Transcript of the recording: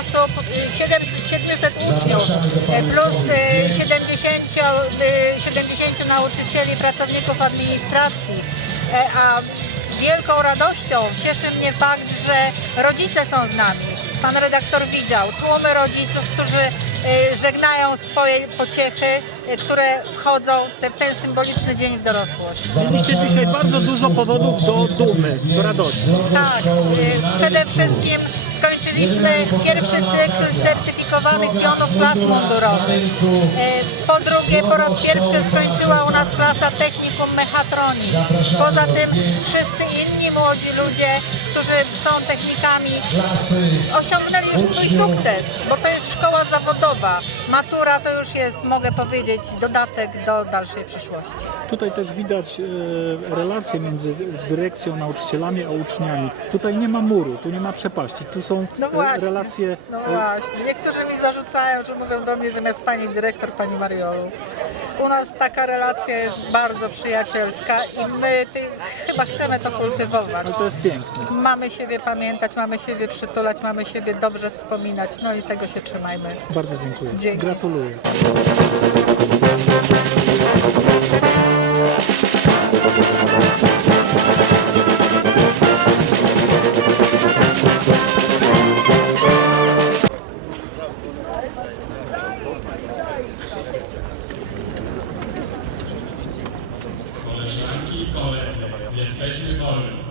osób, y, 700, 700 uczniów, e, plus y, 70, y, 70 nauczycieli, pracowników administracji. E, A wielką radością cieszy mnie fakt, że rodzice są z nami. Pan redaktor widział tłumy rodziców, którzy żegnają swoje pociechy, które wchodzą w ten symboliczny dzień w dorosłość. Mieliście dzisiaj bardzo dużo powodów do dumy, do radości. Tak, przede wszystkim skończyliśmy pierwszy cykl certyfikowanych pionów klas mundurowych. Y, Po drugie, po raz pierwszy skończyła u nas klasa technikum mechatronii. Poza tym wszyscy inni młodzi ludzie, którzy są technikami, osiągnęli już swój sukces, bo to jest szkoła zawodowa. Matura to już jest, mogę powiedzieć, dodatek do dalszej przyszłości. Tutaj też widać e, relacje między dyrekcją, nauczycielami a uczniami. Tutaj nie ma muru, tu nie ma przepaści, tu są No e, właśnie. relacje No e, właśnie, niektórzy mi zarzucają, że mówią do mnie zamiast pani dyrektor, pani Mariolu. U nas taka relacja jest bardzo przyjacielska i my ty, chyba chcemy to kultywować. no to jest piękne. Mamy siebie pamiętać, mamy siebie przytulać, mamy siebie dobrze wspominać, no i tego się trzymajmy. Bardzo dziękuję. Dzięki. Gratuluję. Koleżanki i koledzy, jesteśmy wolni.